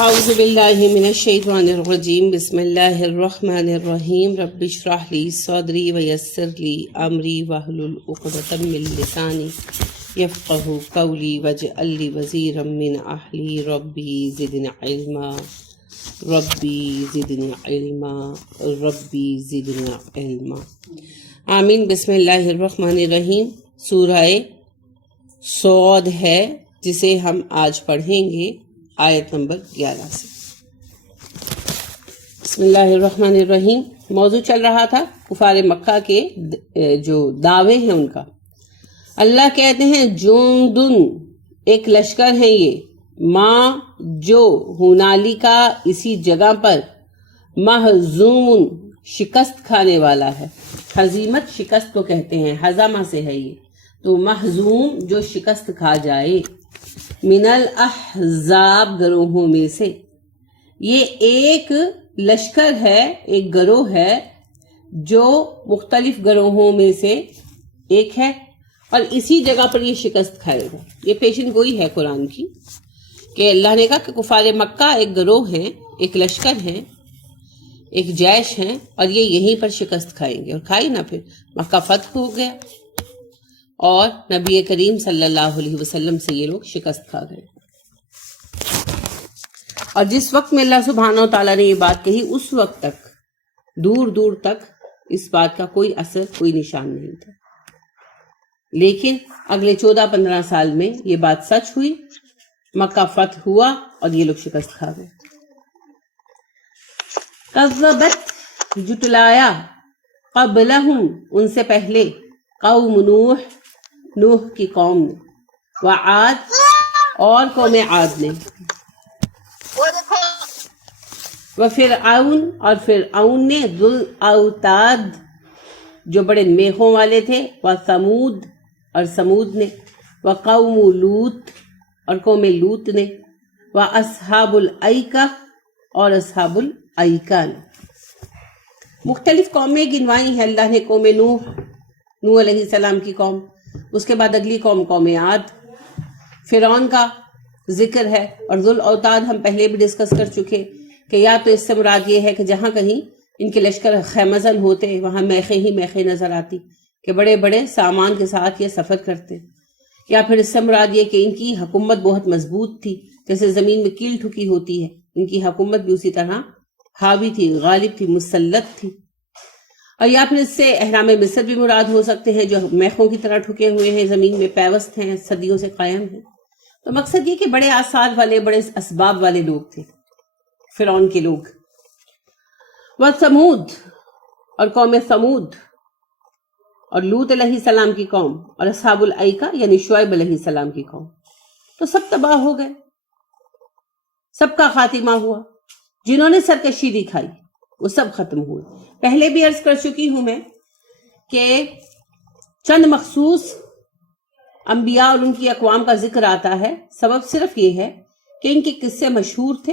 اعوذ باللہ من الشیطان الرجیم بسم اللہ الرحمن الرحیم رب اشرح لی صدری ویسر لی امری واحلل عقدۃ من لسانی یفقہوا قولی واجعل لی وزیرا من اہلی ربی زدنی علما ربی زدنی علما آمین۔ بسم اللہ الرحمن الرحیم۔ سورہ صاد ہے جسے ہم آج پڑھیں گے آیت نمبر 11 سے۔ بسم اللہ الرحمن الرحیم۔ موضوع چل رہا تھا کفار مکہ کے جو دعوے ہیں ان کا۔ اللہ کہتے ہیں جندن، ایک لشکر ہے یہ، ماں جو ہنالیکا اسی جگہ پر، مہزوم شکست کھانے والا ہے۔ ہزیمت شکست کو کہتے ہیں، ہزامہ سے ہے یہ، تو مہزوم جو شکست کھا جائے، من الاحزاب گروہوں میں سے۔ یہ ایک لشکر ہے، ایک گروہ ہے جو مختلف گروہوں میں سے ایک ہے، اور اسی جگہ پر یہ شکست کھائے گا۔ یہ پیشن گوئی ہے قرآن کی کہ اللہ نے کہا کہ کفار مکہ ایک گروہ ہیں، ایک لشکر ہیں، ایک جیش ہیں، اور یہ یہیں پر شکست کھائیں گے، اور کھائی نہ، پھر مکہ فتح ہو گیا اور نبی کریم صلی اللہ علیہ وسلم سے یہ لوگ شکست کھا گئے۔ اور جس وقت میں اللہ سبحانہ و تعالیٰ نے یہ بات کہی، اس وقت تک دور دور تک اس بات کا کوئی اثر، کوئی نشان نہیں تھا، لیکن اگلے 14-15 سال میں یہ بات سچ ہوئی، مکہ فتح ہوا اور یہ لوگ شکست کھا گئے۔ کذبت جٹلایا، قبلہم ان سے پہلے، قوم نوح کی قوم نے، وعاد اور قوم عاد نے، وفرعون اور فرعون نے، ذو الاوتاد جو بڑے میخوں والے تھے، وثمود اور سمود نے، وقوم لوط اور قوم لوط نے، واصحاب الایکہ اور اصحاب الایکہ نے۔ مختلف قومیں گنوائی ہیں اللہ نے۔ قوم نوح علیہ السلام کی قوم، اس کے بعد اگلی قوم قوم عاد، فرعون کا ذکر ہے، اور ذو الاوتاد ہم پہلے بھی ڈسکس کر چکے کہ یا تو اس سے مراد یہ ہے کہ جہاں کہیں ان کے لشکر خیمزن ہوتے وہاں میخیں ہی میخیں نظر آتی کہ بڑے بڑے سامان کے ساتھ یہ سفر کرتے، یا پھر اس سے مراد یہ کہ ان کی حکومت بہت مضبوط تھی، جیسے زمین میں کیل ٹھکی ہوتی ہے، ان کی حکومت بھی اسی طرح حاوی تھی، غالب تھی، مسلط تھی۔ اور یا پھر اس سے احرام مصر بھی مراد ہو سکتے ہیں جو میخوں کی طرح ٹھکے ہوئے ہیں، زمین میں پیوست ہیں، صدیوں سے قائم ہیں۔ تو مقصد یہ کہ بڑے آثار والے، بڑے اسباب والے لوگ تھے فرعون کے لوگ۔ وثمود اور قوم ثمود اور لوط علیہ السلام کی قوم، اور اصحاب الایکہ یعنی شعیب علیہ السلام کی قوم، تو سب تباہ ہو گئے، سب کا خاتمہ ہوا۔ جنہوں نے سرکشی دکھائی وہ سب ختم ہوئے۔ پہلے بھی عرض کر چکی ہوں میں کہ چند مخصوص انبیاء اور ان کی اقوام کا ذکر آتا ہے، سبب صرف یہ ہے کہ ان کے قصے مشہور تھے،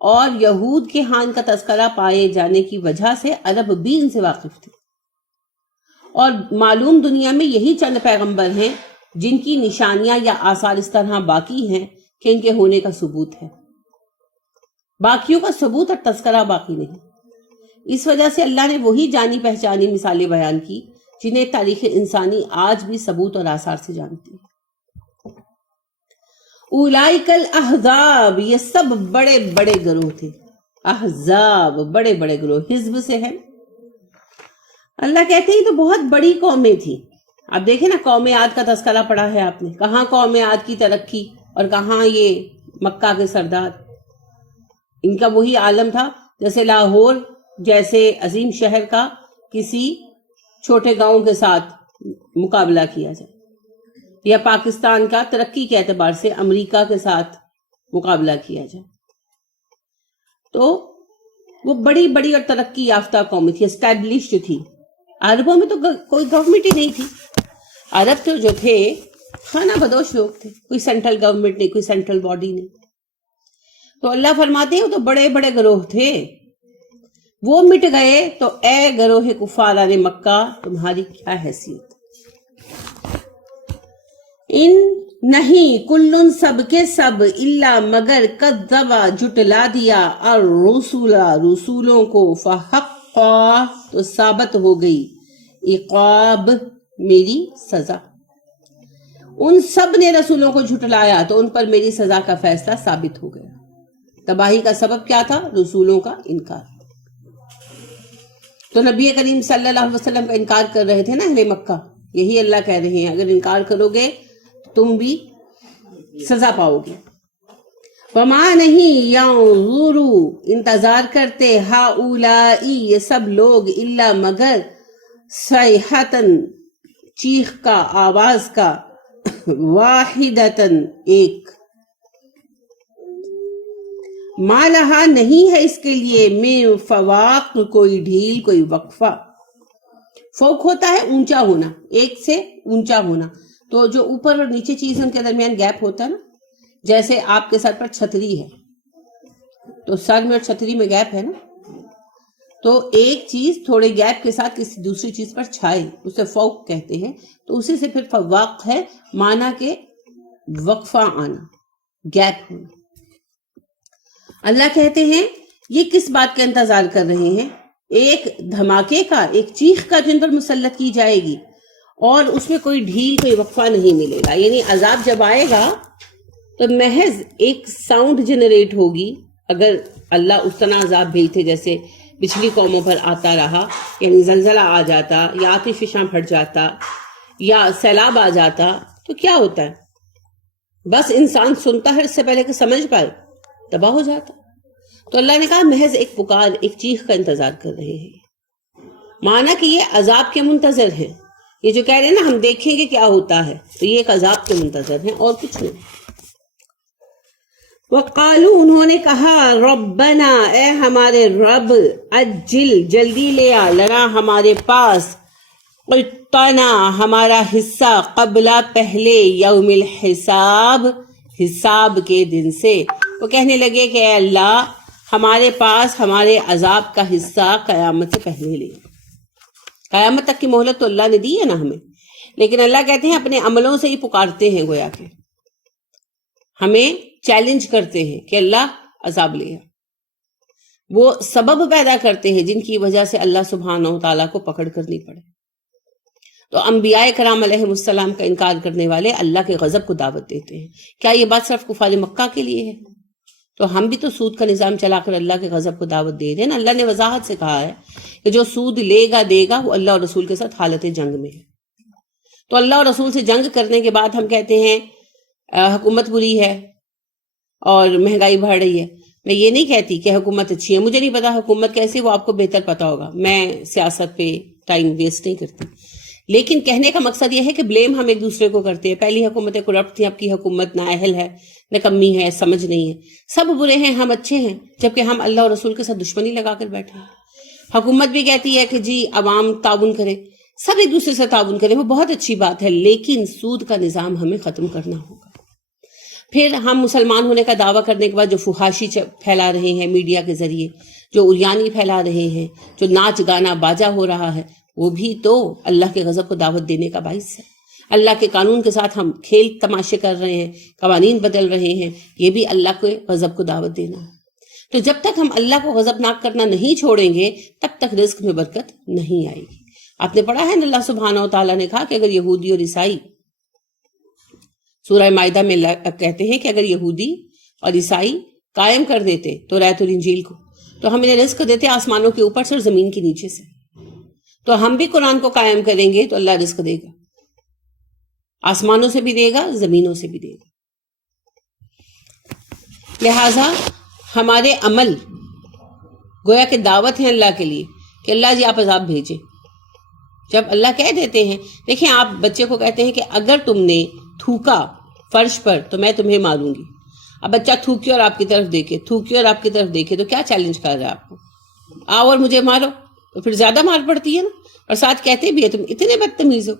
اور یہود کے ہاں ان کا تذکرہ پائے جانے کی وجہ سے عرب بھی ان سے واقف تھے، اور معلوم دنیا میں یہی چند پیغمبر ہیں جن کی نشانیاں یا آثار اس طرح باقی ہیں کہ ان کے ہونے کا ثبوت ہے، باقیوں کا ثبوت اور تذکرہ باقی نہیں۔ اس وجہ سے اللہ نے وہی جانی پہچانی مثالیں بیان کی جنہیں تاریخ انسانی آج بھی ثبوت اور آثار سے جانتی ہے۔ اولئک الاحزاب، یہ سب بڑے بڑے گروہ تھے۔ احزاب بڑے بڑے گروہ، حزب سے ہے۔ اللہ کہتے ہیں تو بہت بڑی قومیں تھیں۔ اب دیکھیں نا، قوم عاد کا تذکرہ پڑھا ہے آپ نے، کہاں قوم عاد کی ترقی اور کہاں یہ مکہ کے سردار۔ ان کا وہی عالم تھا جیسے لاہور جیسے عظیم شہر کا کسی چھوٹے گاؤں کے ساتھ مقابلہ کیا جائے، یا پاکستان کا ترقی کے اعتبار سے امریکہ کے ساتھ مقابلہ کیا جائے، تو وہ بڑی بڑی اور ترقی یافتہ قوم تھی، اسٹیبلشڈ تھی۔ عربوں میں تو کوئی گورنمنٹ ہی نہیں تھی، عرب تو جو تھے خانہ بدوش لوگ تھے، کوئی سینٹرل گورنمنٹ نہیں، کوئی سینٹرل باڈی نہیں۔ تو اللہ فرماتے ہیں وہ تو بڑے بڑے گروہ تھے، وہ مٹ گئے تو اے گروہ کفاران مکہ تمہاری کیا حیثیت۔ ان نہیں، کلن سب کے سب، الا مگر، کذبا جٹلا دیا، الرسول رسولوں کو، فحقا تو ثابت ہو گئی، عقاب میری سزا. ان سب نے رسولوں کو جھٹلایا تو ان پر میری سزا کا فیصلہ ثابت ہو گیا. تباہی کا سبب کیا تھا؟ رسولوں کا انکار. تو نبی کریم صلی اللہ علیہ وسلم کا انکار کر رہے تھے نا اہل مکہ. یہی اللہ کہہ رہے ہیں اگر انکار کرو گے تم بھی سزا پاؤ گے. وما نہیں ينظروا انتظار کرتے، ہؤلائی یہ سب لوگ، الا مگر، صیحۃً چیخ کا، آواز کا، واحدۃً ایک، ما لہا نہیں ہے اس کے لیے، من فواق کوئی ڈھیل، کوئی وقفہ. فوق ہوتا ہے اونچا ہونا، ایک سے اونچا ہونا. تو جو اوپر اور نیچے چیز ان کے درمیان گیپ ہوتا ہے نا، جیسے آپ کے سر پر چھتری ہے تو سر میں اور چھتری میں گیپ ہے نا، تو ایک چیز تھوڑے گیپ کے ساتھ کسی دوسری چیز پر چھائے اسے فوق کہتے ہیں. تو اسی سے پھر فواق ہے معنی کے وقفہ آنا، گیپ ہونا. اللہ کہتے ہیں یہ کس بات کا انتظار کر رہے ہیں؟ ایک دھماکے کا، ایک چیخ کا جن پر مسلط کی جائے گی، اور اس میں کوئی ڈھیل، کوئی وقفہ نہیں ملے گا. یعنی عذاب جب آئے گا تو محض ایک ساؤنڈ جنریٹ ہوگی. اگر اللہ اس طرح عذاب بھیجتے جیسے پچھلی قوموں پر آتا رہا، یعنی زلزلہ آ جاتا، یا آتش فشاں پھٹ جاتا، یا سیلاب آ جاتا، تو کیا ہوتا ہے؟ بس انسان سنتا ہے اس سے پہلے کہ سمجھ پائے تباہ ہو جاتا. تو اللہ نے کہا محض ایک پکار، ایک چیخ کا انتظار کر رہے ہیں. مانا کہ یہ عذاب کے منتظر ہیں. یہ جو کہہ رہے ہیں نا ہم دیکھیں گے کیا ہوتا ہے، تو یہ ایک عذاب کے منتظر ہیں اور کچھ نہیں. وقالو انہوں نے کہا، ربنا اے ہمارے رب، اجل جلدی لے آ، لنا ہمارے پاس، قطنا ہمارا حصہ، قبلہ پہلے، یوم الحساب حساب کے دن سے. وہ کہنے لگے کہ اے اللہ ہمارے پاس ہمارے عذاب کا حصہ قیامت سے پہلے لے. قیامت تک کی مہلت تو اللہ نے دی ہے نا ہمیں، لیکن اللہ کہتے ہیں اپنے عملوں سے ہی پکارتے ہیں، گویا کہ ہمیں چیلنج کرتے ہیں کہ اللہ عذاب لے. وہ سبب پیدا کرتے ہیں جن کی وجہ سے اللہ سبحانہ و تعالیٰ کو پکڑ کرنی پڑے. تو انبیاء کرام علیہ السلام کا انکار کرنے والے اللہ کے غضب کو دعوت دیتے ہیں. کیا یہ بات صرف کفار مکہ کے لیے ہے؟ تو ہم بھی تو سود کا نظام چلا کر اللہ کے غضب کو دعوت دے دیں نا. اللہ نے وضاحت سے کہا ہے کہ جو سود لے گا دے گا وہ اللہ اور رسول کے ساتھ حالت جنگ میں ہے. تو اللہ اور رسول سے جنگ کرنے کے بعد ہم کہتے ہیں حکومت بری ہے اور مہنگائی بڑھ رہی ہے. میں یہ نہیں کہتی کہ حکومت اچھی ہے، مجھے نہیں پتا حکومت کیسی، وہ آپ کو بہتر پتا ہوگا. میں سیاست پہ ٹائم ویسٹ نہیں کرتی، لیکن کہنے کا مقصد یہ ہے کہ بلیم ہم ایک دوسرے کو کرتے ہیں. پہلی حکومتیں کرپٹ تھیں، اب کی حکومت نااہل ہے، نکمی ہے، سمجھ نہیں ہے. سب برے ہیں، ہم اچھے ہیں، جبکہ ہم اللہ اور رسول کے ساتھ دشمنی لگا کر بیٹھے ہیں. حکومت بھی کہتی ہے کہ جی عوام تعاون کرے، سب ایک دوسرے سے تعاون کریں، وہ بہت اچھی بات ہے، لیکن سود کا نظام ہمیں ختم کرنا ہوگا. پھر ہم مسلمان ہونے کا دعویٰ کرنے کے بعد جو فحاشی پھیلا رہے ہیں میڈیا کے ذریعے، جو اریانی پھیلا رہے ہیں، جو ناچ گانا باجا ہو رہا ہے، وہ بھی تو اللہ کے غضب کو دعوت دینے کا باعث ہے. اللہ کے قانون کے ساتھ ہم کھیل تماشے کر رہے ہیں، قوانین بدل رہے ہیں، یہ بھی اللہ کے غضب کو دعوت دینا ہے. تو جب تک ہم اللہ کو غضبناک کرنا نہیں چھوڑیں گے تب تک رزق میں برکت نہیں آئے گی. آپ نے پڑھا ہے نا اللہ سبحانہ و تعالیٰ نے کہا کہ اگر یہودی اور عیسائی، سورہ مائدہ میں کہتے ہیں کہ اگر یہودی اور عیسائی قائم کر دیتے توریت اور انجیل کو تو ہم انہیں رزق دیتے آسمانوں کے اوپر سے اور زمین کے نیچے سے. تو ہم بھی قرآن کو قائم کریں گے تو اللہ رزق دے گا، آسمانوں سے بھی دے گا، زمینوں سے بھی دے گا. لہٰذا ہمارے عمل گویا کہ دعوت ہے اللہ کے لیے کہ اللہ جی آپ عذاب بھیجیں. جب اللہ کہہ دیتے ہیں، دیکھیں آپ بچے کو کہتے ہیں کہ اگر تم نے تھوکا فرش پر تو میں تمہیں ماروں گی. اب بچہ تھوکے اور آپ کی طرف دیکھے، تھوکے اور آپ کی طرف دیکھے، تو کیا چیلنج کر رہا ہے آپ کو؟ آؤ اور مجھے مارو. تو پھر زیادہ مار پڑتی ہے نا، اور ساتھ کہتے بھی ہے تم اتنے بدتمیز ہو.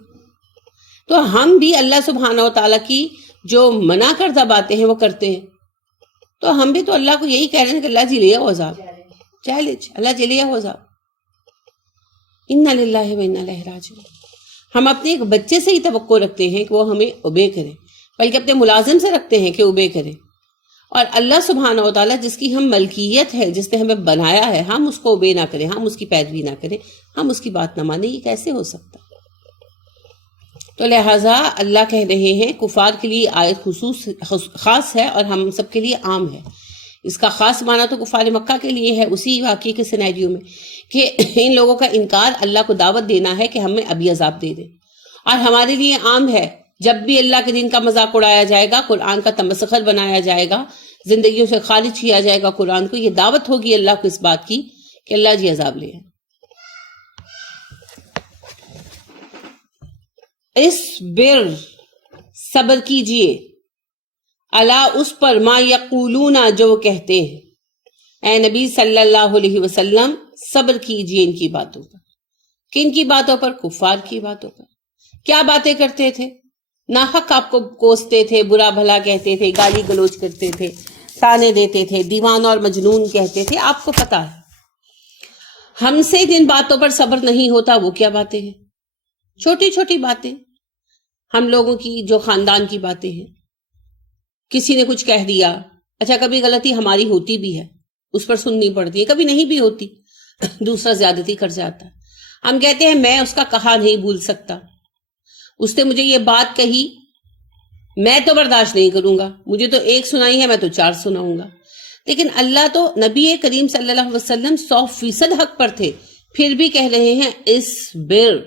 تو ہم بھی اللہ سبحانہ و تعالیٰ کی جو منع کردہ باتیں ہیں وہ کرتے ہیں. تو ہم بھی تو اللہ کو یہی کہہ رہے ہیں کہ اللہ جی لے آؤ عذاب، چیلنج، اللہ جی لے آؤ عذاب. انا للہ و انا الیہ راجعون. ہم اپنے ایک بچے سے ہی توقع رکھتے ہیں کہ وہ ہمیں اوبے کرے. بلکہ اپنے ملازم سے رکھتے ہیں کہ اوبے کریں. اور اللہ سبحانہ و تعالیٰ جس کی ہم ملکیت ہے، جس نے ہمیں بنایا ہے، ہم اس کو اوبے نہ کریں، ہم اس کی پیروی نہ کریں، ہم اس کی بات نہ مانیں، یہ کیسے ہو سکتا؟ تو لہٰذا اللہ کہہ رہے ہیں کفار کے لیے آیت خاص ہے اور ہم سب کے لیے عام ہے. اس کا خاص معنی تو کفار مکہ کے لیے ہے اسی واقعے کے سینیریو میں کہ ان لوگوں کا انکار اللہ کو دعوت دینا ہے کہ ہمیں ابھی عذاب دے دے. اور ہمارے لیے عام ہے جب بھی اللہ کے دین کا مذاق اڑایا جائے گا، قرآن کا تمسخر بنایا جائے گا، زندگیوں سے خارج کیا جائے گا قرآن کو، یہ دعوت ہوگی اللہ کو اس بات کی کہ اللہ جی عذاب لے. اصبر، صبر کیجئے، اللہ اس پر ما یقولون، جو وہ کہتے ہیں. اے نبی صلی اللہ علیہ وسلم صبر کیجئے ان کی باتوں پر. کن کی باتوں پر؟ کفار کی باتوں پر. کیا باتیں کرتے تھے؟ ناحق آپ کو کوستے تھے، برا بھلا کہتے تھے، گالی گلوچ کرتے تھے، تانے دیتے تھے، دیوانہ اور مجنون کہتے تھے. آپ کو پتا ہے ہم سے جن باتوں پر صبر نہیں ہوتا وہ کیا باتیں ہیں؟ چھوٹی چھوٹی باتیں ہم لوگوں کی، جو خاندان کی باتیں ہیں. کسی نے کچھ کہہ دیا، اچھا کبھی غلطی ہماری ہوتی بھی ہے، اس پر سننی پڑتی ہے، کبھی نہیں بھی ہوتی، دوسرا زیادتی کر جاتا ہے. ہم کہتے ہیں میں اس کا کہا نہیں بھول سکتا، اس نے مجھے یہ بات کہی، میں تو برداشت نہیں کروں گا، مجھے تو ایک سنائی ہے میں تو 4 سناؤں گا. لیکن اللہ تو نبی کریم صلی اللہ علیہ وسلم 100% حق پر تھے، پھر بھی کہہ رہے ہیں اصبر،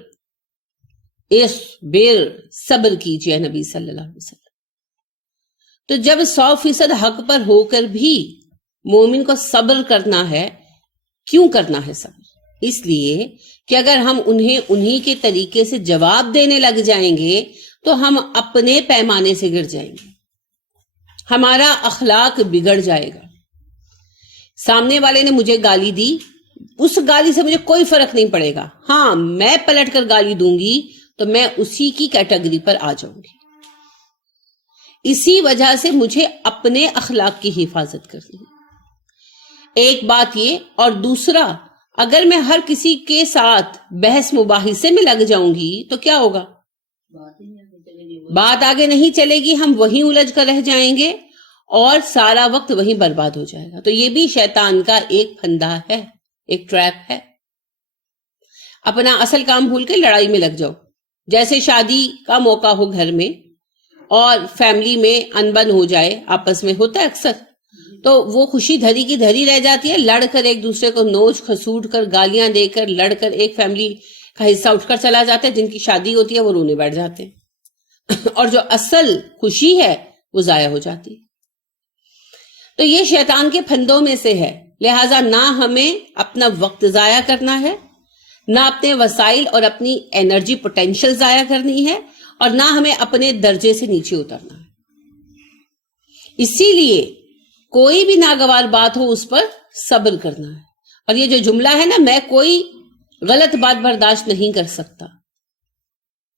صبر کیجئے نبی صلی اللہ علیہ وسلم. تو جب 100% حق پر ہو کر بھی مومن کو صبر کرنا ہے، کیوں کرنا ہے صبر؟ اس لیے کہ اگر ہم انہی کے طریقے سے جواب دینے لگ جائیں گے تو ہم اپنے پیمانے سے گر جائیں گے، ہمارا اخلاق بگڑ جائے گا. سامنے والے نے مجھے گالی دی، اس گالی سے مجھے کوئی فرق نہیں پڑے گا، ہاں میں پلٹ کر گالی دوں گی تو میں اسی کی کیٹیگری پر آ جاؤں گی. اسی وجہ سے مجھے اپنے اخلاق کی حفاظت کرنی ہے. ایک بات یہ، اور دوسرا اگر میں ہر کسی کے ساتھ بحث مباحثے میں لگ جاؤں گی تو کیا ہوگا؟ بات آگے نہیں چلے گی، ہم وہیں الجھ کر رہ جائیں گے اور سارا وقت وہیں برباد ہو جائے گا. تو یہ بھی شیطان کا ایک پھندا ہے، ایک ٹریپ ہے. اپنا اصل کام بھول کے لڑائی میں لگ جاؤ. جیسے شادی کا موقع ہو گھر میں اور فیملی میں انبن ہو جائے، آپس میں ہوتا ہے اکثر، تو وہ خوشی دھری کی دھری رہ جاتی ہے. لڑ کر ایک دوسرے کو نوچ کھسوٹ کر، گالیاں دے کر، لڑ کر ایک فیملی کا حصہ اٹھ کر چلا جاتا ہے. جن کی شادی ہوتی ہے وہ رونے بیٹھ جاتے ہیں اور جو اصل خوشی ہے وہ ضائع ہو جاتی ہے. تو یہ شیطان کے پھندوں میں سے ہے. لہٰذا نہ ہمیں اپنا وقت ضائع کرنا ہے، نہ اپنے وسائل اور اپنی انرجی پوٹینشل ضائع کرنی ہے، اور نہ ہمیں اپنے درجے سے نیچے اترنا ہے. اسی لیے کوئی بھی ناگوار بات ہو اس پر صبر کرنا ہے. اور یہ جو جملہ ہے نا، میں کوئی غلط بات برداشت نہیں کر سکتا،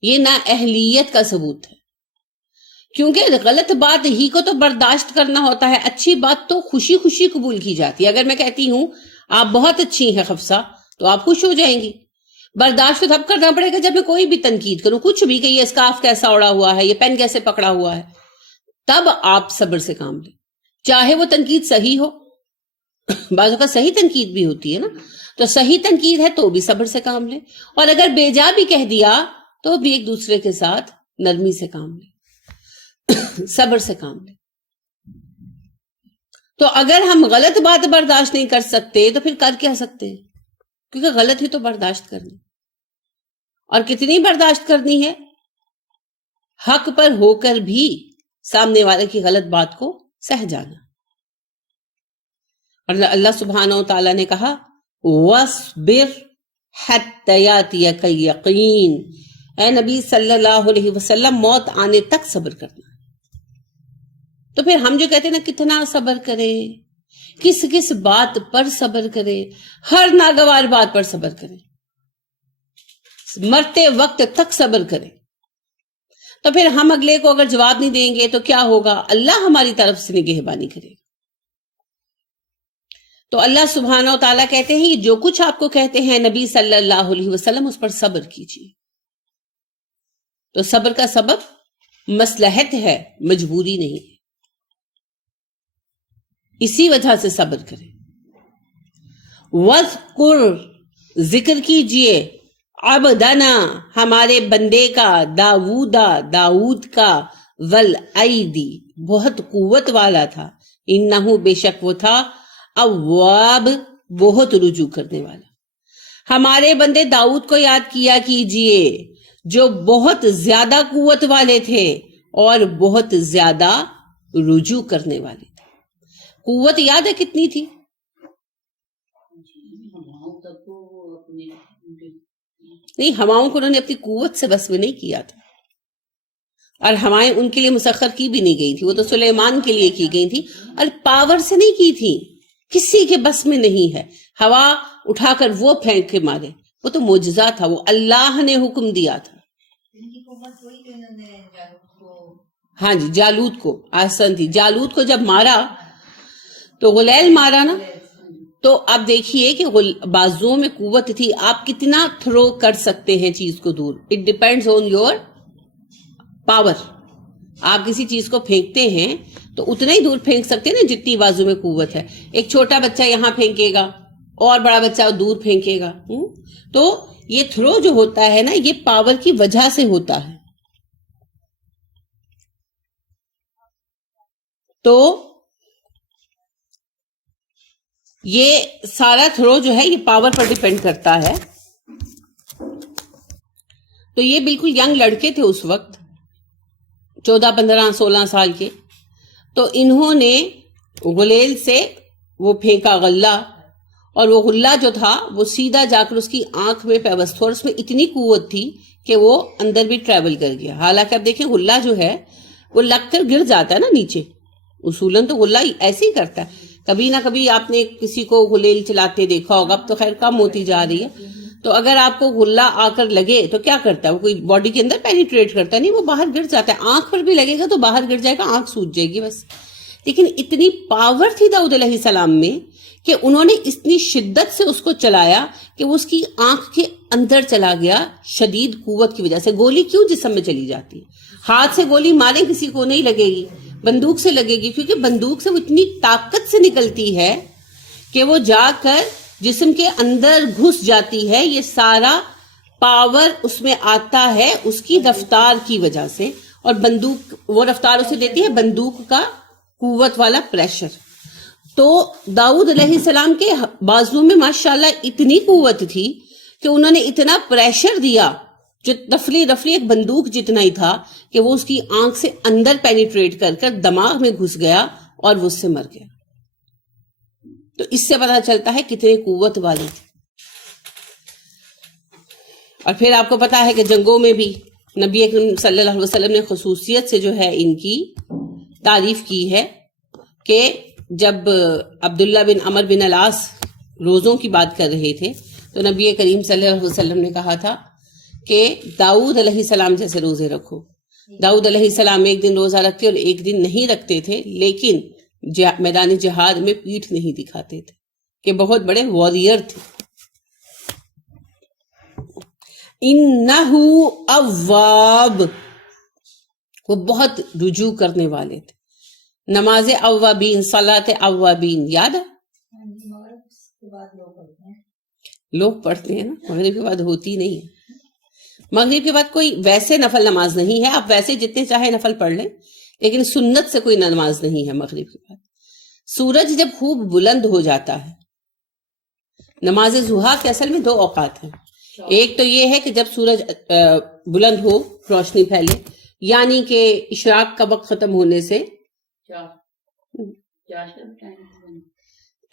یہ نا اہلیت کا ثبوت ہے. کیونکہ غلط بات ہی کو تو برداشت کرنا ہوتا ہے، اچھی بات تو خوشی خوشی قبول کی جاتی ہے. اگر میں کہتی ہوں آپ بہت اچھی ہیں حفصہ، تو آپ خوش ہو جائیں گی. برداشت تو تب کرنا پڑے گا جب میں کوئی بھی تنقید کروں، کچھ بھی، کہ یہ اسکارف کیسا اڑا ہوا ہے، یہ پین کیسے پکڑا ہوا ہے. تب آپ صبر سے کام لیں، چاہے وہ تنقید صحیح ہو. بعض اوقات صحیح تنقید بھی ہوتی ہے نا، تو صحیح تنقید ہے تو بھی صبر سے کام لیں. اور اگر بیجا بھی کہہ دیا تو بھی ایک دوسرے کے ساتھ نرمی سے کام لیں، صبر سے کام لیں. تو اگر ہم غلط بات برداشت نہیں کر سکتے تو پھر کر کیا سکتے ہیں؟ کیونکہ غلط ہی تو برداشت کرنی، اور کتنی برداشت کرنی ہے؟ حق پر ہو کر بھی سامنے والے کی غلط بات کو سہ جانا. اور اللہ سبحانہ و تعالیٰ نے کہا وَاصْبِرْ حَتَّى يَأْتِيَكَ الْيَقِينُ، اے نبی صلی اللہ علیہ وسلم موت آنے تک صبر کرنا. تو پھر ہم جو کہتے ہیں نا کتنا صبر کریں، کس کس بات پر صبر کریں، ہر ناگوار بات پر صبر کریں، مرتے وقت تک صبر کریں. تو پھر ہم اگلے کو اگر جواب نہیں دیں گے تو کیا ہوگا؟ اللہ ہماری طرف سے نگہبانی کرے گا. تو اللہ سبحانہ و تعالیٰ کہتے ہیں جو کچھ آپ کو کہتے ہیں نبی صلی اللہ علیہ وسلم اس پر صبر کیجیے. تو صبر کا سبب مصلحت ہے، مجبوری نہیں ہے. اسی وجہ سے صبر کریں. وَاذْكُرْ، ذکر کیجئے، عبدنا، ہمارے بندے کا، داؤد کا، والایدی، بہت قوت والا تھا، انہو، بے شک وہ تھا، اواب، بہت رجوع کرنے والا. ہمارے بندے داؤد کو یاد کیا کیجئے جو بہت زیادہ قوت والے تھے اور بہت زیادہ رجوع کرنے والے تھے. قوت یاد ہے کتنی تھی؟ نہیں، ہواؤں کو انہوں نے اپنی قوت سے بس میں نہیں کیا تھا، اور ہوائیں ان کے لیے مسخر کی بھی نہیں گئی تھی، وہ تو سلیمان کے لیے کی گئی تھی، اور پاور سے نہیں کی تھی، کسی کے بس میں نہیں ہے. ہوا اٹھا کر وہ پھینک کے مارے، وہ تو معجزہ تھا، وہ اللہ نے حکم دیا تھا. ہاں جی، جالوت کو، آسان تھی، جالوت کو جب مارا تو غلیل مارا نا، تو اب دیکھیے کہ بازوؤں میں قوت تھی. آپ کتنا تھرو کر سکتے ہیں چیز کو دور، it depends on your power. آپ کسی چیز کو پھینکتے ہیں تو اتنا ہی دور پھینک سکتے ہیں نا جتنی بازو میں قوت ہے. ایک چھوٹا بچہ یہاں پھینکے گا اور بڑا بچہ دور پھینکے گا. تو یہ تھرو جو ہوتا ہے نا، یہ پاور کی وجہ سے ہوتا ہے. تو یہ سارا تھرو جو ہے یہ پاور پر ڈیپینڈ کرتا ہے. تو یہ بالکل ینگ لڑکے تھے اس وقت، 14 15 16 سال کے. تو انہوں نے غلیل سے وہ پھینکا غلہ، اور وہ غلہ جو تھا وہ سیدھا جا کر اس کی آنکھ میں پیوست، اور اس میں اتنی قوت تھی کہ وہ اندر بھی ٹریول کر گیا. حالانکہ اب دیکھیں غلہ جو ہے وہ لگ کر گر جاتا ہے نا نیچے، اصولاً تو غلہ ایسے ہی کرتا ہے. کبھی نہ کبھی آپ نے کسی کو غلیل چلاتے دیکھا ہوگا، اب تو خیر کم ہوتی جا رہی ہے. تو اگر آپ کو غلہ آ کر لگے تو کیا کرتا ہے، وہ کوئی باڈی کے اندر پینیٹریٹ کرتا ہے؟ نہیں، وہ باہر گر جاتا ہے. آنکھ پر بھی لگے گا تو باہر گر جائے گا، آنکھ سوج جائے گی بس. لیکن اتنی پاور تھی داؤد علیہ السلام میں کہ انہوں نے اتنی شدت سے اس کو چلایا کہ وہ اس کی آنکھ کے اندر چلا گیا. شدید قوت کی وجہ سے. گولی کیوں جسم میں چلی جاتی ہے؟ ہاتھ سے گولی ماریں کسی کو نہیں لگے گی، بندوق سے لگے گی، کیونکہ بندوق سے وہ اتنی طاقت سے نکلتی ہے کہ وہ جا کر جسم کے اندر گھس جاتی ہے. یہ سارا پاور اس میں آتا ہے اس کی رفتار کی وجہ سے، اور بندوق وہ رفتار اسے دیتی ہے بندوق کا قوت والا پریشر. تو داؤد علیہ السلام کے بازو میں ماشاءاللہ اتنی قوت تھی کہ انہوں نے اتنا پریشر دیا جو رفلی ایک بندوق جتنا ہی تھا، کہ وہ اس کی آنکھ سے اندر پینیٹریٹ کر کر دماغ میں گھس گیا اور وہ اس سے مر گیا. تو اس سے پتہ چلتا ہے کتنے قوت والے تھے. اور پھر آپ کو پتا ہے کہ جنگوں میں بھی نبی اکرم صلی اللہ علیہ وسلم نے خصوصیت سے جو ہے ان کی تعریف کی ہے کہ جب عبداللہ بن عمر بن العاص روزوں کی بات کر رہے تھے تو نبی کریم صلی اللہ علیہ وسلم نے کہا تھا کہ داؤد علیہ السلام جیسے روزے رکھو. داؤد علیہ السلام ایک دن روزہ رکھتے اور ایک دن نہیں رکھتے تھے، لیکن میدان جہاد میں پیٹھ نہیں دکھاتے تھے، کہ بہت بڑے واریر تھے. انہو اواب، وہ بہت رجوع کرنے والے تھے. نماز اوابین، صلاۃ اوابین یاد ہے؟ لوگ پڑھتے ہیں نا، مغرب کے بعد ہوتی نہیں ہے. مغرب کے بعد کوئی ویسے نفل نماز نہیں ہے، آپ ویسے جتنے چاہے نفل پڑھ لیں، لیکن سنت سے کوئی نماز نہیں ہے مغرب کے بعد. سورج جب خوب بلند ہو جاتا ہے، نماز ضحیٰ کے اصل میں 2 اوقات ہیں. ایک تو یہ ہے کہ جب سورج بلند ہو، روشنی پھیلے، یعنی کہ اشراق کا وقت ختم ہونے سے.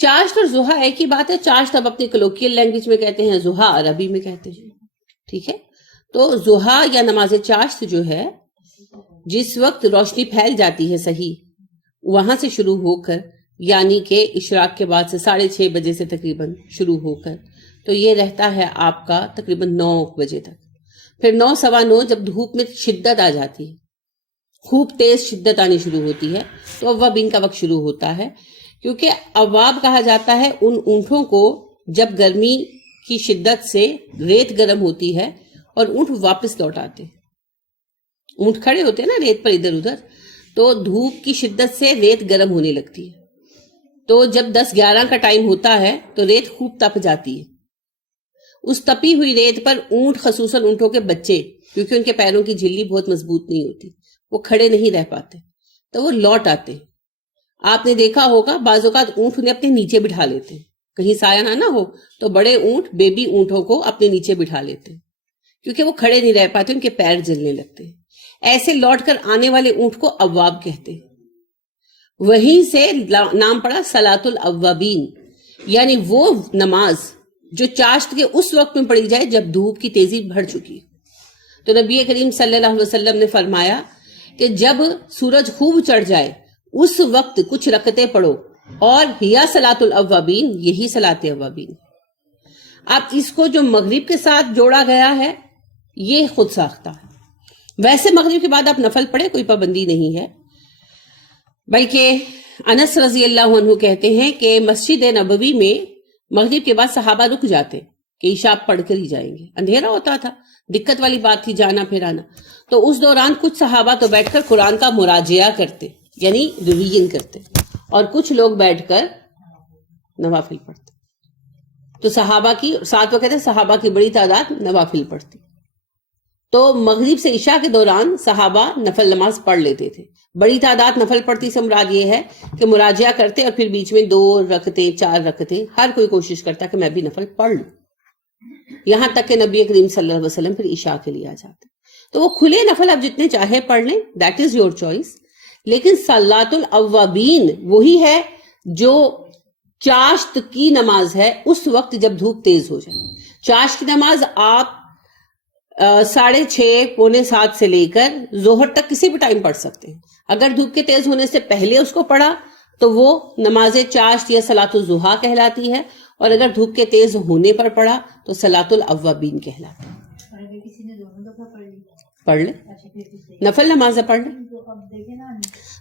چاشت اور ضحیٰ ایک ہی بات ہے. چاشت اب اپنی کلوکیل لینگویج میں کہتے ہیں، ضحیٰ عربی میں کہتے ہیں. ٹھیک ہے، تو ضحیٰ یا نماز چاشت جو ہے، جس وقت روشنی پھیل جاتی ہے صحیح، وہاں سے شروع ہو کر، یعنی کہ اشراق کے بعد سے 6:30 بجے سے تقریباً شروع ہو کر، تو یہ رہتا ہے آپ کا تقریباً 9 بجے تک. پھر 9 سوا 9 جب دھوپ میں شدت آ جاتی ہے، خوب تیز شدت آنی شروع ہوتی ہے، تو اوابین کا وقت شروع ہوتا ہے. کیونکہ اواب کہا جاتا ہے ان اونٹوں کو جب گرمی کی شدت سے ریت گرم ہوتی ہے اور اونٹ واپس لوٹ آتے. اونٹ کھڑے ہوتے ہیں نا ریت پر ادھر ادھر، تو دھوپ کی شدت سے ریت گرم ہونے لگتی ہے، تو جب 10-11 کا ٹائم ہوتا ہے تو ریت خوب تپ جاتی ہے. اس تپی ہوئی ریت پر اونٹ، خصوصاً اونٹوں کے بچے، کیونکہ ان کے پیروں کی جھلی بہت مضبوط نہیں ہوتی، وہ کھڑے نہیں رہ پاتے، تو وہ لوٹ آتے ہیں. آپ نے دیکھا ہوگا بعض اوقات اونٹ انہیں اپنے نیچے بٹھا لیتے ہیں، کہیں سایہ نہ ہو تو بڑے اونٹ بیبی اونٹوں کو اپنے نیچے بٹھا لیتے ہیں، کیونکہ وہ کھڑے نہیں رہ پاتے، ان کے پیر جلنے لگتے ہیں. ایسے لوٹ کر آنے والے اونٹ کو اواب کہتے ہیں. وہیں سے نام پڑا صلاۃ الاوابین، یعنی وہ نماز جو چاشت کے اس وقت میں پڑھی جائے جب دھوپ کی تیزی بڑھ چکی. تو نبی کریم صلی اللہ علیہ وسلم نے فرمایا کہ جب سورج خوب چڑھ جائے اس وقت کچھ رکعتیں پڑھو، اور ہیا صلاۃ الاوابین، یہی صلاۃ اوابین. اب اس کو جو مغرب کے ساتھ جوڑا گیا ہے یہ خود ساختہ ہے. ویسے مغرب کے بعد آپ نفل پڑھے، کوئی پابندی نہیں ہے، بلکہ انس رضی اللہ عنہ کہتے ہیں کہ مسجد نبوی میں مغرب کے بعد صحابہ رک جاتے کہ عشاء پڑھ کر ہی جائیں گے، اندھیرا ہوتا تھا، دقت والی بات تھی جانا پھرانا. تو اس دوران کچھ صحابہ تو بیٹھ کر قرآن کا مراجعہ کرتے، یعنی ریویژن کرتے، اور کچھ لوگ بیٹھ کر نوافل پڑھتے. تو صحابہ کی 7 وقت ہے، صحابہ کی بڑی تعداد نوافل پڑھتی. تو مغرب سے عشاء کے دوران صحابہ نفل نماز پڑھ لیتے تھے. بڑی تعداد نفل پڑھتی سے مراد یہ ہے کہ مراجعہ کرتے اور پھر بیچ میں 2 رکعتیں 4 رکعتیں، ہر کوئی کوشش کرتا کہ میں بھی نفل پڑھ لوں، یہاں تک کہ نبی کریم صلی اللہ علیہ وسلم پھر عشاء کے لیے آ جاتے. تو وہ کھلے نفل آپ جتنے چاہے پڑھ لیں، دیٹ از یور چوائس. لیکن صلاۃ الاوابین وہی ہے جو چاشت کی نماز ہے، اس وقت جب دھوپ تیز ہو جائے. چاشت کی نماز آپ 6:30 پونے 7 سے لے کر ظہر تک کسی بھی ٹائم پڑھ سکتے ہیں. اگر دھوپ کے تیز ہونے سے پہلے اس کو پڑھا تو وہ نماز چاشت یا صلاۃ الضحیٰ کہلاتی ہے، اور اگر دھوپ کے تیز ہونے پر پڑھا تو صلاۃ الاوابین کہلاتی ہے. پڑھ لے، نفل نماز پڑھ لے.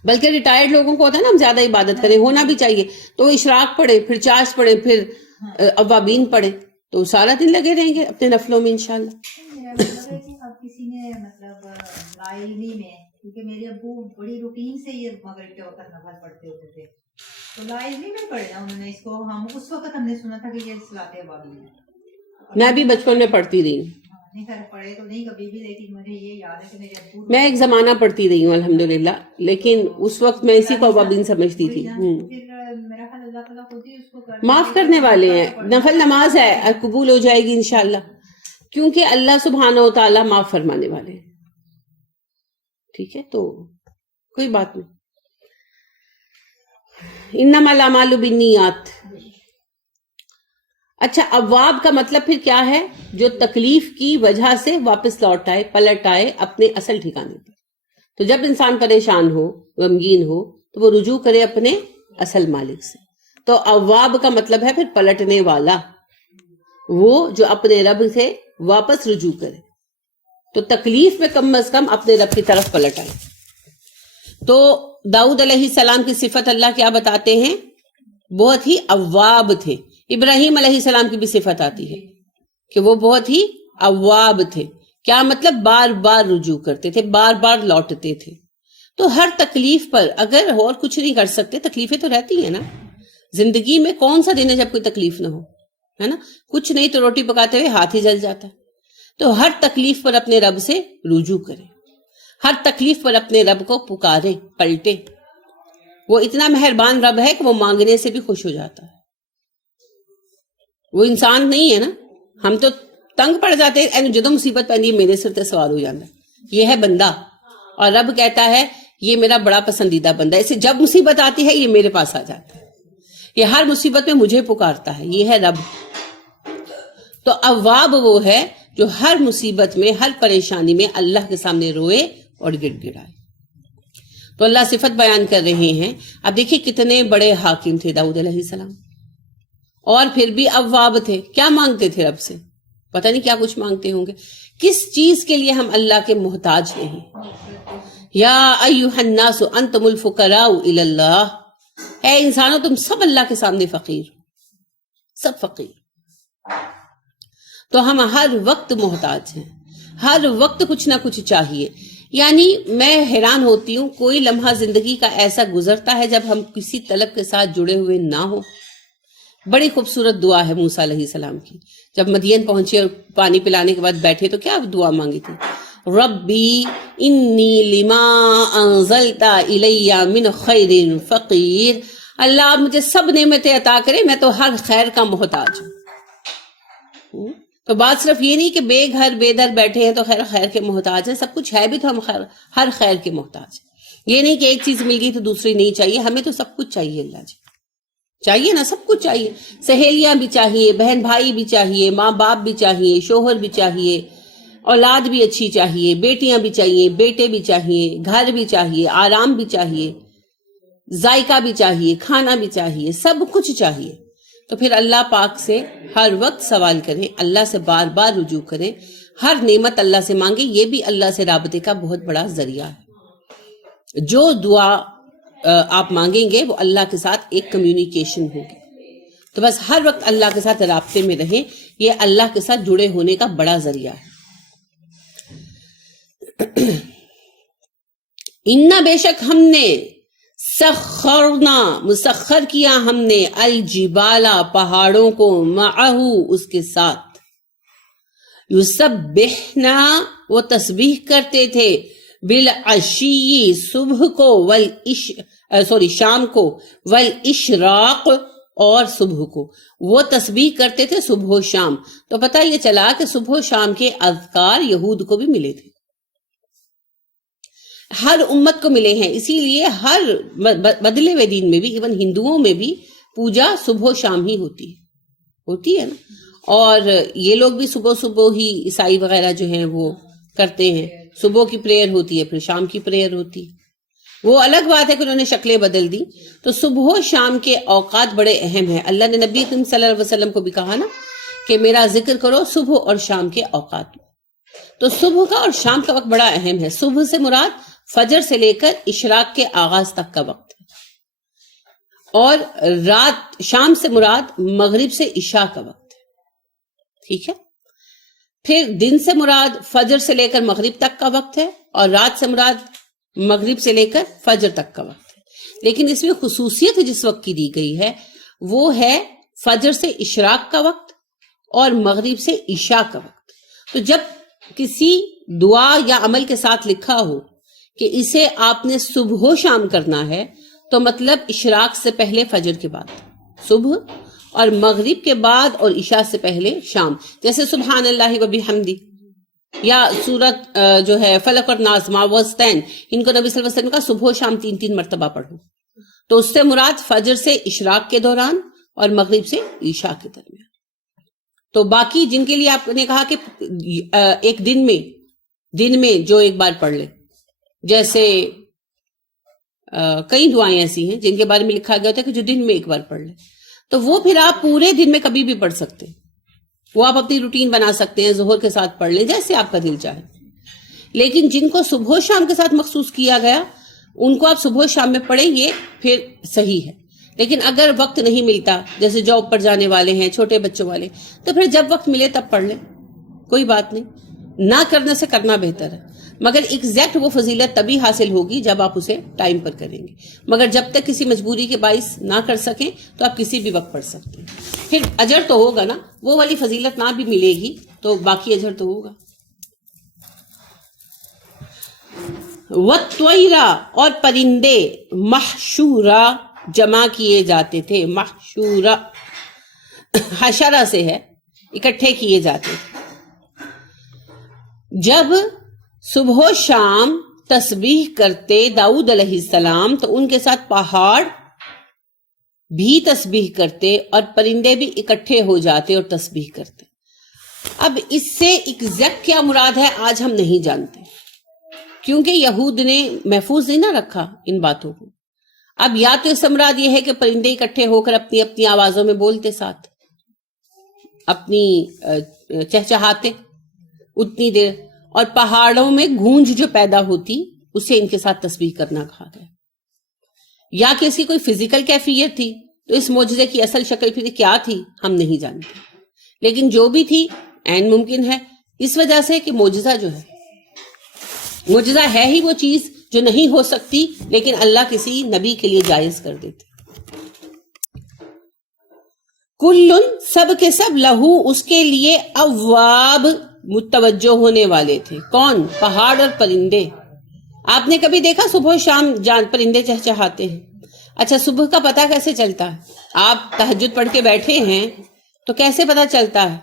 بلکہ ریٹائرڈ لوگوں کو ہوتا ہے نا ہم زیادہ عبادت کریں، ہونا بھی چاہیے، تو وہ اشراق پڑھیں، پھر چاشت پڑھیں، پھر اوابین پڑھیں، تو سارا دن لگے رہیں گے اپنے نفلوں میں انشاءاللہ. اب کسی نے مطلب لاعلمی میں، کیونکہ میرے ابو بڑی روٹین سے یہ مغرب کے وقت نفل پڑھتے ہوتے تھے، تو لاعلمی میں پڑھے نا انہوں نے اس کو. ہم اس وقت ہم نے سنا تھا کہ یہ صلاۃ اوابین ہے. میں بھی بچپن میں پڑھتی رہی ہوں، نہیں خیر پڑھے تو نہیں کبھی بھی، لیکن مجھے یہ یاد ہے کہ میرے ابو، میں ایک زمانہ پڑھتی رہی ہوں الحمدللہ، لیکن اس وقت میں اسی کو اوابین سمجھتی تھی. پھر میرا خیال اللہ تعالیٰ خود ہی اس کو معاف کرنے والے ہیں، نفل نماز ہے، قبول ہو جائے گی انشاءاللہ، کیونکہ اللہ سبحانہ و تعالیٰ معاف فرمانے والے ہیں. ٹھیک ہے، تو کوئی بات نہیں. انما الاعمال بالنیات. اچھا، اواب کا مطلب پھر کیا ہے؟ جو تکلیف کی وجہ سے واپس لوٹ آئے، پلٹ آئے اپنے اصل ٹھکانے پر. تو جب انسان پریشان ہو، غمگین ہو، تو وہ رجوع کرے اپنے اصل مالک سے. تو اواب کا مطلب ہے پھر پلٹنے والا، وہ جو اپنے رب سے واپس رجوع کرے. تو تکلیف میں کم از کم اپنے رب کی طرف پلٹ آئے. تو داؤد علیہ السلام کی صفت اللہ کیا بتاتے ہیں؟ بہت ہی اواب تھے. ابراہیم علیہ السلام کی بھی صفت آتی ہے کہ وہ بہت ہی اواب تھے. کیا مطلب؟ بار بار رجوع کرتے تھے، بار بار لوٹتے تھے. تو ہر تکلیف پر، اگر اور کچھ نہیں کر سکتے، تکلیفیں تو رہتی ہیں نا زندگی میں. کون سا دن ہے جب کوئی تکلیف نہ ہو، ہے نا؟ کچھ نہیں تو روٹی پکاتے ہوئے ہاتھ ہی جل جاتا ہے. تو ہر تکلیف پر اپنے رب سے رجوع کریں، ہر تکلیف پر اپنے رب کو پکارے، پلٹے. وہ اتنا مہربان رب ہے کہ وہ مانگنے سے بھی خوش ہو جاتا ہے. وہ انسان نہیں ہے نا، ہم تو تنگ پڑ جاتے ہیں، جدو مصیبت پہنی میرے سر تے سوال ہو جاتا ہے. یہ ہے بندہ، اور رب کہتا ہے یہ میرا بڑا پسندیدہ بندہ ہے، اسے جب مصیبت آتی ہے یہ میرے پاس آ جاتا ہے، یہ ہر مصیبت میں مجھے پکارتا ہے. یہ ہے رب. تو اواب وہ ہے جو ہر مصیبت میں، ہر پریشانی میں اللہ کے سامنے روئے اور گڑ گڑائے. تو اللہ صفت بیان کر رہے ہیں. اب دیکھیے کتنے بڑے حاکم تھے داؤد علیہ السلام، اور پھر بھی اواب تھے. کیا مانگتے تھے رب سے؟ پتہ نہیں کیا کچھ مانگتے ہوں گے. کس چیز کے لیے ہم اللہ کے محتاج نہیں؟ یا ایھا الناس انتم الفقراء الی اللہ. اے انسانوں تم سب اللہ کے سامنے فقیر، سب فقیر. تو ہم ہر وقت محتاج ہیں، ہر وقت کچھ نہ کچھ چاہیے. یعنی میں حیران ہوتی ہوں، کوئی لمحہ زندگی کا ایسا گزرتا ہے جب ہم کسی طلب کے ساتھ جڑے ہوئے نہ ہوں. بڑی خوبصورت دعا ہے موسیٰ علیہ السلام کی. جب مدین پہنچے اور پانی پلانے کے بعد بیٹھے تو کیا دعا مانگی تھی؟ ربی انی لما انزلت الی من خیر فقیر. اللہ مجھے سب نعمتیں عطا کرے، میں تو ہر خیر کا محتاج ہوں. تو بات صرف یہ نہیں کہ بے گھر بے در بیٹھے ہیں تو خیر کے محتاج ہیں، سب کچھ ہے بھی تو ہم ہر خیر کے محتاج ہیں. یہ نہیں کہ ایک چیز مل گئی تو دوسری نہیں چاہیے، ہمیں تو سب کچھ چاہیے. اللہ جی چاہیے نا، سب کچھ چاہیے. سہیلیاں بھی چاہیے، بہن بھائی بھی چاہیے، ماں باپ بھی چاہیے، شوہر بھی چاہیے، اولاد بھی اچھی چاہیے، بیٹیاں بھی چاہیے، بیٹے بھی چاہیے، گھر بھی چاہیے، آرام بھی چاہیے، ذائقہ بھی چاہیے، کھانا بھی چاہیے، سب کچھ چاہیے. تو پھر اللہ پاک سے ہر وقت سوال کریں، اللہ سے بار بار رجوع کریں، ہر نعمت اللہ سے مانگیں. یہ بھی اللہ سے رابطے کا بہت بڑا ذریعہ ہے. جو دعا آپ مانگیں گے وہ اللہ کے ساتھ ایک کمیونیکیشن ہوگی. تو بس ہر وقت اللہ کے ساتھ رابطے میں رہیں، یہ اللہ کے ساتھ جڑے ہونے کا بڑا ذریعہ ہے. اِنَّا بے شک ہم نے سخرنا مسخر کیا ہم نے الجبالا پہاڑوں کو معہو اس کے ساتھ، یسبحنا وہ تسبیح کرتے تھے، بالعشی صبح کو شام کو، والاشراق اور صبح کو. وہ تسبیح کرتے تھے صبح و شام. تو پتہ یہ چلا کہ صبح و شام کے اذکار یہود کو بھی ملے تھے، ہر امت کو ملے ہیں. اسی لیے ہر بدلے ہوئے دین میں بھی، ایون ہندوؤں میں بھی پوجا صبح و شام ہی ہوتی ہے نا. اور یہ لوگ بھی صبح ہی عیسائی وغیرہ جو ہیں وہ کرتے ہیں، صبح کی پریئر ہوتی ہے، پھر شام کی پریئر ہوتی ہے. وہ الگ بات ہے کہ انہوں نے شکلیں بدل دی. تو صبح و شام کے اوقات بڑے اہم ہیں. اللہ نے نبی صلی اللہ علیہ وسلم کو بھی کہا نا کہ میرا ذکر کرو صبح اور شام کے اوقات. تو صبح کا اور شام کا وقت بڑا اہم ہے. صبح سے مراد فجر سے لے کر اشراق کے آغاز تک کا وقت ہے، اور رات شام سے مراد مغرب سے عشاء کا وقت ہے. ٹھیک ہے. پھر دن سے مراد فجر سے لے کر مغرب تک کا وقت ہے، اور رات سے مراد مغرب سے لے کر فجر تک کا وقت ہے. لیکن اس میں خصوصیت جس وقت کی دی گئی ہے وہ ہے فجر سے اشراق کا وقت اور مغرب سے عشاء کا وقت. تو جب کسی دعا یا عمل کے ساتھ لکھا ہو کہ اسے آپ نے صبح و شام کرنا ہے، تو مطلب اشراق سے پہلے فجر کے بعد صبح، اور مغرب کے بعد اور عشاء سے پہلے شام. جیسے سبحان اللہ و بحمدی یا سورت جو ہے فلق اور ناس معوذتین، ان کو نبی صلی اللہ علیہ وسلم کا صبح و شام 3 مرتبہ پڑھو. تو اس سے مراد فجر سے اشراق کے دوران اور مغرب سے عشاء کے درمیان. تو باقی جن کے لیے آپ نے کہا کہ ایک دن میں جو ایک بار پڑھ لے، جیسے کئی دعائیں ایسی ہیں جن کے بارے میں لکھا گیا ہوتا ہے کہ جو دن میں ایک بار پڑھ لے، تو وہ پھر آپ پورے دن میں کبھی بھی پڑھ سکتے ہیں. وہ آپ اپنی روٹین بنا سکتے ہیں، ظہر کے ساتھ پڑھ لیں جیسے آپ کا دل چاہے. لیکن جن کو صبح و شام کے ساتھ مخصوص کیا گیا ان کو آپ صبح و شام میں پڑھیں، یہ پھر صحیح ہے. لیکن اگر وقت نہیں ملتا، جیسے جاب پر جانے والے ہیں، چھوٹے بچوں والے، تو پھر جب وقت ملے تب پڑھ لیں، کوئی بات نہیں. نہ کرنے سے کرنا بہتر ہے. مگر ایگزیکٹ وہ فضیلت تبھی حاصل ہوگی جب آپ اسے ٹائم پر کریں گے. مگر جب تک کسی مجبوری کے باعث نہ کر سکیں تو آپ کسی بھی وقت پڑھ سکتے ہیں. پھر اجر تو ہوگا نا، وہ والی فضیلت نہ بھی ملے گی تو باقی اجر تو ہوگا. وَالطَّيْرَ اور پرندے محشورہ جمع کیے جاتے تھے. محشورہ حشرہ سے ہے، اکٹھے کیے جاتے تھے. جب صبح و شام تسبیح کرتے داؤد علیہ السلام تو ان کے ساتھ پہاڑ بھی تسبیح کرتے اور پرندے بھی اکٹھے ہو جاتے اور تسبیح کرتے. اب اس سے ایگزیکٹ کیا مراد ہے آج ہم نہیں جانتے، کیونکہ یہود نے محفوظ نہیں نہ رکھا ان باتوں کو. اب یا تو اس سے مراد یہ ہے کہ پرندے اکٹھے ہو کر اپنی اپنی آوازوں میں بولتے، ساتھ اپنی چہچہاتے اتنی دیر، اور پہاڑوں میں گونج جو پیدا ہوتی اسے ان کے ساتھ تسبیح کرنا کہا گیا. یا کہ اس کی کوئی فزیکل کیفیت تھی، تو اس معجزے کی اصل شکل پھر کیا تھی ہم نہیں جانتے. لیکن جو بھی تھی عین ممکن ہے اس وجہ سے کہ معجزہ جو ہے معجزہ ہے ہی وہ چیز جو نہیں ہو سکتی، لیکن اللہ کسی نبی کے لیے جائز کر دیتے۔ کلن سب کے سب لہو اس کے لیے اواب متوجہ ہونے والے تھے۔ کون؟ پہاڑ اور پرندے۔ آپ نے کبھی دیکھا صبح و شام پرندے چہچہاتے ہیں؟ اچھا صبح کا پتہ کیسے چلتا ہے؟ آپ تہجد پڑھ کے بیٹھے ہیں تو کیسے پتہ چلتا ہے؟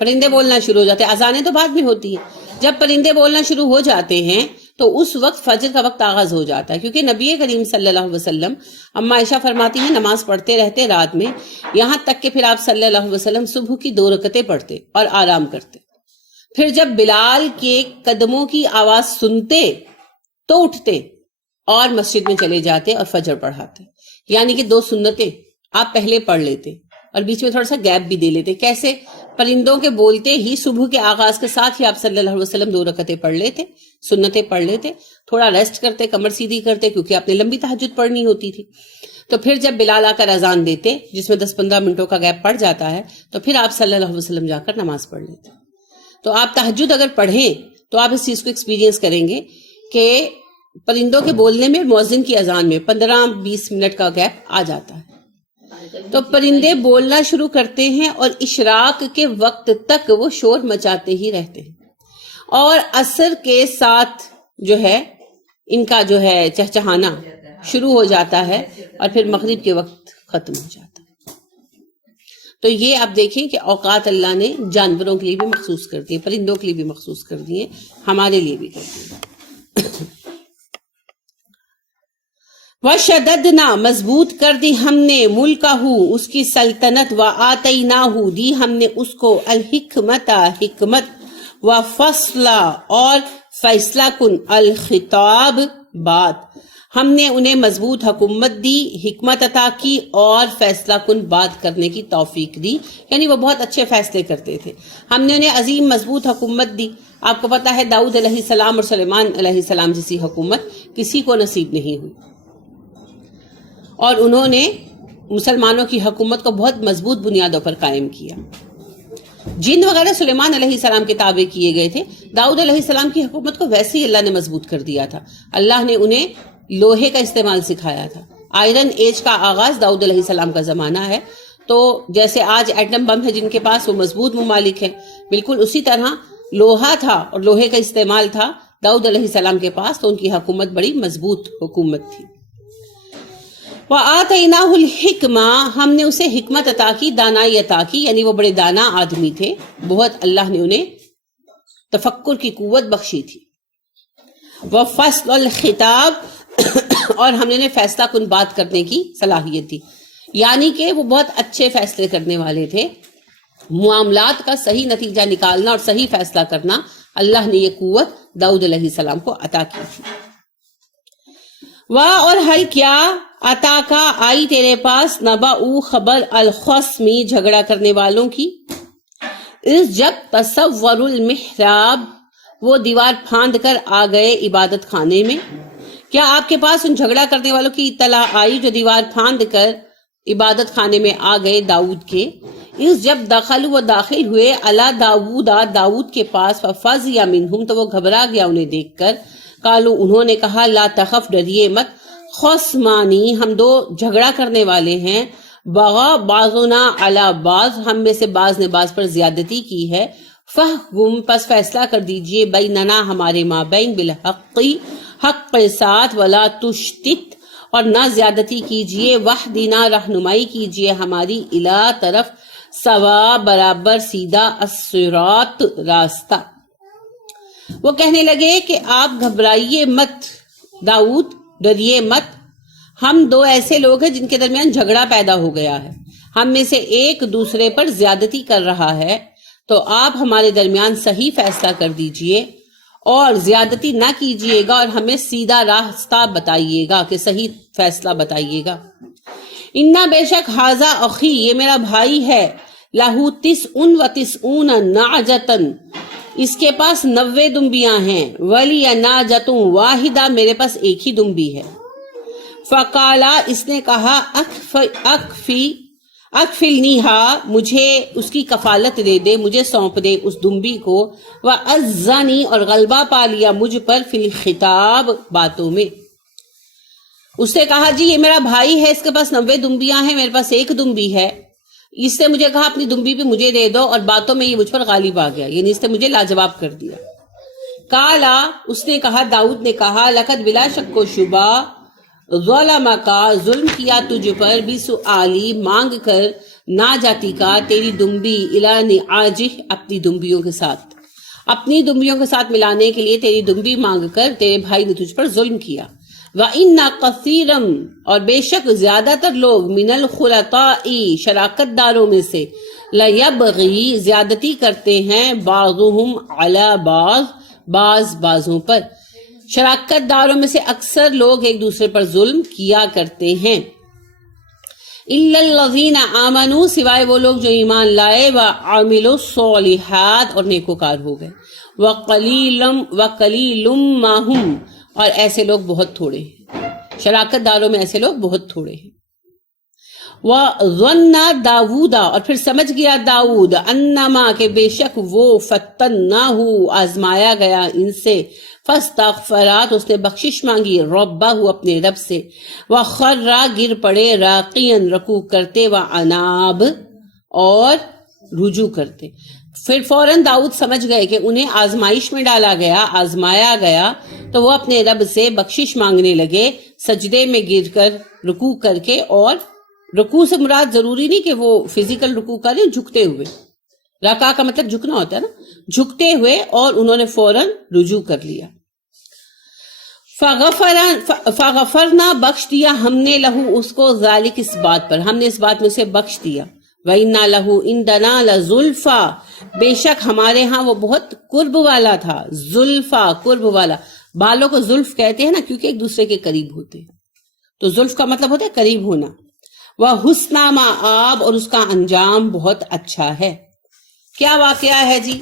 پرندے بولنا شروع ہو جاتے ہیں، اذانیں تو بعد میں ہوتی ہیں۔ جب پرندے بولنا شروع ہو جاتے ہیں تو اس وقت فجر کا وقت آغاز ہو جاتا ہے، کیونکہ نبی کریم صلی اللہ علیہ وسلم، اما عائشہ فرماتی ہیں، نماز پڑھتے رہتے رات میں، یہاں تک کہ پھر آپ صلی اللہ علیہ وسلم صبح کی 2 رکعتیں پڑھتے اور آرام کرتے۔ پھر جب بلال کے قدموں کی آواز سنتے تو اٹھتے اور مسجد میں چلے جاتے اور فجر پڑھاتے، یعنی کہ 2 سنتیں آپ پہلے پڑھ لیتے اور بیچ میں تھوڑا سا گیپ بھی دے لیتے۔ کیسے؟ پرندوں کے بولتے ہی صبح کے آغاز کے ساتھ ہی آپ صلی اللہ علیہ وسلم 2 رکعتیں پڑھ لیتے، سنتیں پڑھ لیتے، تھوڑا ریسٹ کرتے، کمر سیدھی کرتے، کیونکہ آپ نے لمبی تہجد پڑھنی ہوتی تھی۔ تو پھر جب بلال آ کر اذان دیتے، جس میں 10-15 منٹوں کا گیپ پڑ جاتا ہے، تو پھر آپ صلی اللہ علیہ وسلم جا کر نماز پڑھ لیتے۔ تو آپ تہجد اگر پڑھیں تو آپ اس چیز کو ایکسپیرینس کریں گے کہ پرندوں کے بولنے میں، مؤذن کی اذان میں 15-20 منٹ کا گیپ آ جاتا ہے۔ تو پرندے بولنا شروع کرتے ہیں اور اشراق کے وقت تک وہ شور مچاتے ہی رہتے ہیں، اور عصر کے ساتھ جو ہے ان کا جو ہے چہچہانا شروع ہو جاتا ہے اور پھر مغرب کے وقت ختم ہو جاتا ہے۔ تو یہ آپ دیکھیں کہ اوقات اللہ نے جانوروں کے لیے بھی مخصوص کر دیے، پرندوں کے لیے بھی مخصوص کر دیے، ہمارے لیے بھی کر دیے۔ وَشَدَدْنَا مضبوط کر دی ہم نے ملکہو اس کی سلطنت، وَآتَيْنَاهُ دی ہم نے اس کو الحکمت حکمت، وَفَصْلَ اور فیصلہ کن الخطاب بات، ہم نے انہیں مضبوط حکومت دی، حکمت عطا کی اور فیصلہ کن بات کرنے کی توفیق دی، یعنی وہ بہت اچھے فیصلے کرتے تھے۔ ہم نے انہیں عظیم مضبوط حکومت دی۔ آپ کو پتا ہے داؤد علیہ السلام اور سلیمان علیہ السلام جیسی حکومت کسی کو نصیب نہیں ہوئی، اور انہوں نے مسلمانوں کی حکومت کو بہت مضبوط بنیادوں پر قائم کیا۔ جن وغیرہ سلیمان علیہ السلام کے تابع کیے گئے تھے، داؤد علیہ السلام کی حکومت کو ویسے ہی اللہ نے مضبوط کر دیا تھا۔ اللہ نے انہیں لوہے کا استعمال سکھایا تھا۔ آئرن ایج کا آغاز داؤد علیہ السلام کا زمانہ ہے، تو جیسے آج ایٹم بم ہے جن کے پاس، وہ مضبوط ممالک ہیں، بالکل اسی طرح لوہا تھا اور لوہے کا استعمال تھا داؤد علیہ السلام کے پاس، تو ان کی حکومت بڑی مضبوط حکومت تھی۔ وَآتَيْنَاهُ الْحِكْمَةَ ہم نے اسے حکمت عطا کی، دانائی عطا کی، یعنی وہ بڑے دانا آدمی تھے، بہت اللہ نے انہیں تفکر کی قوت بخشی تھی۔ وَفَصْلَ الْخِطَابِ اور ہم نے انہیں فیصلہ کن بات کرنے کی صلاحیت دی، یعنی کہ وہ بہت اچھے فیصلے کرنے والے تھے۔ معاملات کا صحیح نتیجہ نکالنا اور صحیح فیصلہ کرنا، اللہ نے یہ قوت داؤد علیہ السلام کو عطا کی تھی۔ اور حل کیا عطا کا آئی تیرے پاس نبأ خبر الخصمی جھگڑا کرنے والوں کی، اس جب تصور المحراب وہ دیوار پھاند کر آ گئے عبادت خانے میں۔ کیا آپ کے پاس ان جھگڑا کرنے والوں کی اطلاع آئی جو دیوار پھاند کر عبادت خانے میں آ گئے داؤد کے؟ اس جب دخل وہ داخل ہوئے علی داؤد داؤد کے پاس، ففزع منہم تو وہ گھبرا گیا انہیں دیکھ کر، قالو انہوں نے کہا لا تخف ڈریے مت، خصمانی ہم 2 جھگڑا کرنے والے ہیں، بغا بعضنا علی بعض ہم میں سے بعض نے بعض پر زیادتی کی ہے، فحکم پس فیصلہ کر دیجئے بیننا ہمارے مابین بالحق حق کے ساتھ، ولا تشتت اور نہ زیادتی کیجئے، وحدنا رہنمائی کیجئے ہماری الی طرف سوا برابر سیدھا الصراط راستہ۔ وہ کہنے لگے کہ آپ گھبرائیے مت داؤد، ڈریے مت، ہم 2 ایسے لوگ ہیں جن کے درمیان جھگڑا پیدا ہو گیا ہے، ہم میں سے ایک دوسرے پر زیادتی کر رہا ہے، تو آپ ہمارے درمیان صحیح فیصلہ کر دیجئے اور زیادتی نہ کیجئے گا، اور ہمیں سیدھا راستہ بتائیے گا کہ صحیح فیصلہ بتائیے گا۔ انا بے شک ھذا اخی یہ میرا بھائی ہے، لہو 99 نعجتن اس کے پاس 90 دمبیاں ہیں، ولی ناجۃ واحدہ میرے پاس ایک ہی دمبی ہے۔ فقالا اس نے کہا اکفلنیہا مجھے اس کی کفالت دے دے، مجھے سونپ دے اس دمبی کو، وعزنی اور غلبہ پا لیا مجھ پر فی الخطاب باتوں میں۔ اس سے کہا جی یہ میرا بھائی ہے، اس کے پاس 90 دمبیاں ہیں، میرے پاس ایک دمبی ہے، اس سے مجھے کہا اپنی دمبی بھی مجھے دے دو، اور باتوں میں یہ مجھ پر غالب آ گیا، یعنی اس نے مجھے لاجواب کر دیا۔ کالا اس نے کہا، داؤد نے کہا، لقد بلا شک و شبہ ظلمکا ظلم کیا تجھ پر، بسؤالی مانگ کر، ناجاتی کا تیری دمبی، الی نعاجہ اپنی دمبیوں کے ساتھ، اپنی دمبیوں کے ساتھ ملانے کے لیے تیری دمبی مانگ کر تیرے بھائی نے تجھ پر ظلم کیا۔ وَإِنَّ كَثِيرًا اور بے شک زیادہ تر لوگ، من الخلطاء شراکت داروں میں سے، لَيَبْغِي زیادتی کرتے ہیں، بعضهم علی بعض بعضوں پر، شراکت داروں میں سے اکثر لوگ ایک دوسرے پر ظلم کیا کرتے ہیں۔ إِلَّا الَّذِينَ آمَنُوا سوائے وہ لوگ جو ایمان لائے، وَعَمِلُوا الصَّالِحَاتِ اور نیکوکار ہو گئے، وَقَلِيلٌ مَّا هُمْ اور ایسے لوگ بہت تھوڑے ہیں، شراکت داروں میں ایسے لوگ بہت تھوڑے ہیں۔ وَظَنَّ داؤد اور پھر سمجھ گیا داؤد، انما کہ بے شک وہ، فتناہ آزمایا گیا ان سے، فاستغفرات اس نے بخشش مانگی، ربہ اپنے رب سے، وخر گر پڑے، راقین رکوع کرتے، واناب اور رجوع کرتے۔ پھر فوراً داؤد سمجھ گئے کہ انہیں آزمائش میں ڈالا گیا، آزمایا گیا، تو وہ اپنے رب سے بخشش مانگنے لگے، سجدے میں گر کر، رکوع کر کے، اور رکوع سے مراد ضروری نہیں کہ وہ فزیکل رکوع کریں، جھکتے ہوئے، رکع کا مطلب جھکنا ہوتا ہے نا، جھکتے ہوئے، اور انہوں نے فوراً رجوع کر لیا۔ فغفرنا بخش دیا ہم نے لہو اس کو، ذالک اس بات پر، ہم نے اس بات میں اسے بخش دیا، وَإِنَّا لَهُ عِندَنَا لَزُلْفَىٰ بے شک ہمارے ہاں وہ بہت قرب والا تھا، زلفا قرب والا، بالوں کو زلف کہتے ہیں نا کیونکہ ایک دوسرے کے قریب ہوتے ہیں، تو زلف کا مطلب ہوتا ہے قریب ہونا۔ وَحُسْنَ مَآب اور اس کا انجام بہت اچھا ہے۔ کیا واقعہ ہے جی؟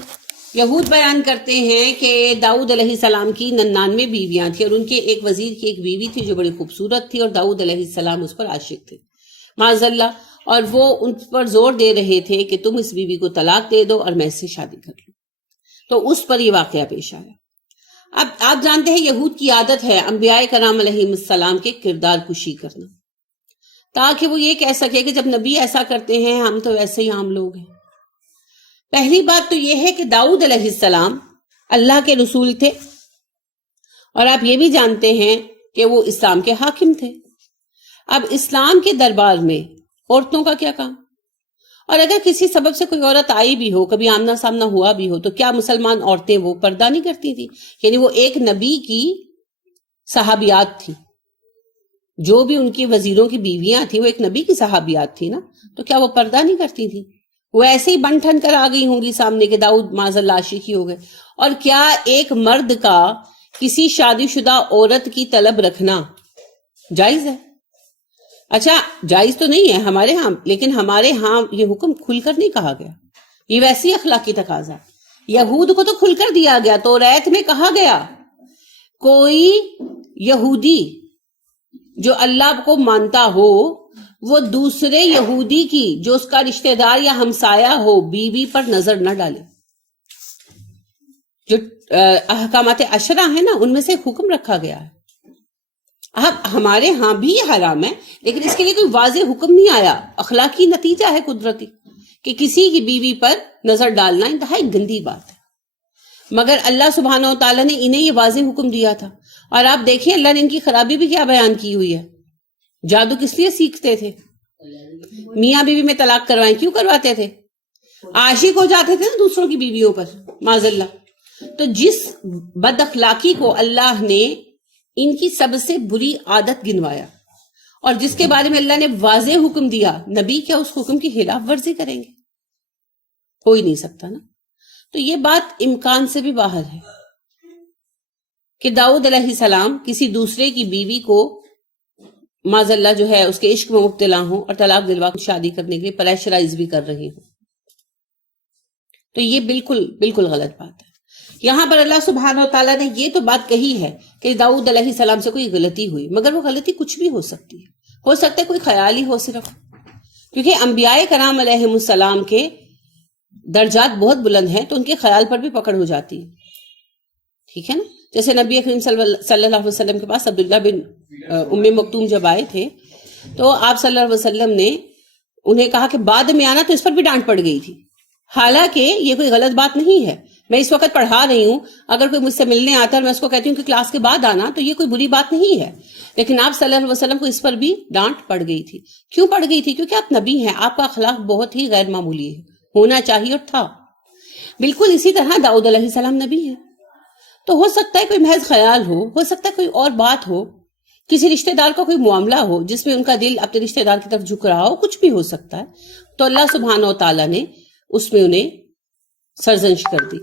یہود بیان کرتے ہیں کہ داؤد علیہ السلام کی 99 بیویاں تھیں، اور ان کے ایک وزیر کی ایک بیوی تھی جو بڑی خوبصورت تھی، اور داؤد علیہ السلام اس پر عاشق تھے معاذ اللہ، اور وہ ان پر زور دے رہے تھے کہ تم اس بیوی کو طلاق دے دو اور میں اس سے شادی کر لوں، تو اس پر یہ واقعہ پیش آیا۔ اب آپ جانتے ہیں یہود کی عادت ہے انبیاء کرام علیہ السلام کے کردار کشی کرنا، تاکہ وہ یہ کہہ سکے کہ جب نبی ایسا کرتے ہیں ہم تو ویسے ہی عام لوگ ہیں۔ پہلی بات تو یہ ہے کہ داؤد علیہ السلام اللہ کے رسول تھے، اور آپ یہ بھی جانتے ہیں کہ وہ اسلام کے حاکم تھے۔ اب اسلام کے دربار میں عورتوں کا کیا کام؟ اور اگر کسی سبب سے کوئی عورت آئی بھی ہو، کبھی آمنا سامنا ہوا بھی ہو، تو کیا مسلمان عورتیں وہ پردہ نہیں کرتی تھی؟ یعنی وہ ایک نبی کی صحابیات تھی، جو بھی ان کی وزیروں کی بیویاں تھیں وہ ایک نبی کی صحابیات تھی نا، تو کیا وہ پردہ نہیں کرتی تھی؟ وہ ایسے ہی بن ٹھن کر آ گئی ہوں گی سامنے کہ داؤد معاذ اللہ عاشق ہی ہو گئے۔ اور کیا ایک مرد کا کسی شادی شدہ عورت کی طلب رکھنا جائز ہے؟ اچھا جائز تو نہیں ہے ہمارے ہاں، لیکن ہمارے ہاں یہ حکم کھل کر نہیں کہا گیا، یہ ویسی اخلاقی تقاضا۔ یہود کو تو کھل کر دیا گیا، توریت میں کہا گیا کوئی یہودی جو اللہ کو مانتا ہو وہ دوسرے یہودی کی جو اس کا رشتہ دار یا ہمسایہ ہو بیوی پر نظر نہ ڈالے۔ جو احکامات عشرہ ہیں نا ان میں سے حکم رکھا گیا ہے۔ اب ہمارے ہاں بھی یہ حرام ہے، لیکن اس کے لیے کوئی واضح حکم نہیں آیا، اخلاقی نتیجہ ہے قدرتی کہ کسی کی بیوی پر نظر ڈالنا انتہائی گندی بات ہے، مگر اللہ سبحانہ و تعالیٰ نے انہیں یہ واضح حکم دیا تھا۔ اور آپ دیکھیں اللہ نے ان کی خرابی بھی کیا بیان کی ہوئی ہے۔ جادو کس لیے سیکھتے تھے؟ میاں بیوی میں طلاق کروائیں کیوں کرواتے تھے؟ عاشق ہو جاتے تھے نا دوسروں کی بیویوں پر معاذ اللہ۔ تو جس بد اخلاقی کو اللہ نے ان کی سب سے بری عادت گنوایا، اور جس کے بارے میں اللہ نے واضح حکم دیا، نبی کیا اس حکم کی خلاف ورزی کریں گے؟ ہو ہی نہیں سکتا نا۔ تو یہ بات امکان سے بھی باہر ہے کہ داؤد علیہ السلام کسی دوسرے کی بیوی کو معاذ اللہ جو ہے اس کے عشق میں مبتلا ہوں اور طلاق دلوا شادی کرنے کے لیے پریشرائز بھی کر رہی ہوں، تو یہ بالکل بالکل غلط بات ہے۔ یہاں پر اللہ سبحانہ و تعالیٰ نے یہ تو بات کہی ہے کہ داؤد علیہ السلام سے کوئی غلطی ہوئی، مگر وہ غلطی کچھ بھی ہو سکتی ہے، ہو سکتا ہے کوئی خیال ہی ہو صرف، کیونکہ انبیاء کرام علیہ السلام کے درجات بہت بلند ہیں تو ان کے خیال پر بھی پکڑ ہو جاتی ہے. ٹھیک ہے نا. جیسے نبی کریم صلی اللہ علیہ وسلم کے پاس عبداللہ بن ام مکتوم جب آئے تھے تو آپ صلی اللہ علیہ وسلم نے انہیں کہا کہ بعد میں آنا، تو اس پر بھی ڈانٹ پڑ گئی تھی. حالانکہ یہ کوئی غلط بات نہیں ہے، میں اس وقت پڑھا رہی ہوں، اگر کوئی مجھ سے ملنے آتا ہے اور میں اس کو کہتی ہوں کہ کلاس کے بعد آنا، تو یہ کوئی بری بات نہیں ہے. لیکن آپ صلی اللہ علیہ وسلم کو اس پر بھی ڈانٹ پڑ گئی تھی. کیوں پڑ گئی تھی؟ کیونکہ آپ نبی ہیں، آپ کا اخلاق بہت ہی غیر معمولی ہے، ہونا چاہیے اور تھا. بالکل اسی طرح داؤد علیہ السلام نبی ہے. تو ہو سکتا ہے کوئی محض خیال ہو سکتا ہے کوئی اور بات ہو، کسی رشتہ دار کا کوئی معاملہ ہو جس میں ان کا دل اپنے رشتہ دار کی طرف جھک رہا ہو، کچھ بھی ہو سکتا ہے. تو اللہ سبحانہ و تعالیٰ نے اس میں انہیں سرزنش کر دی.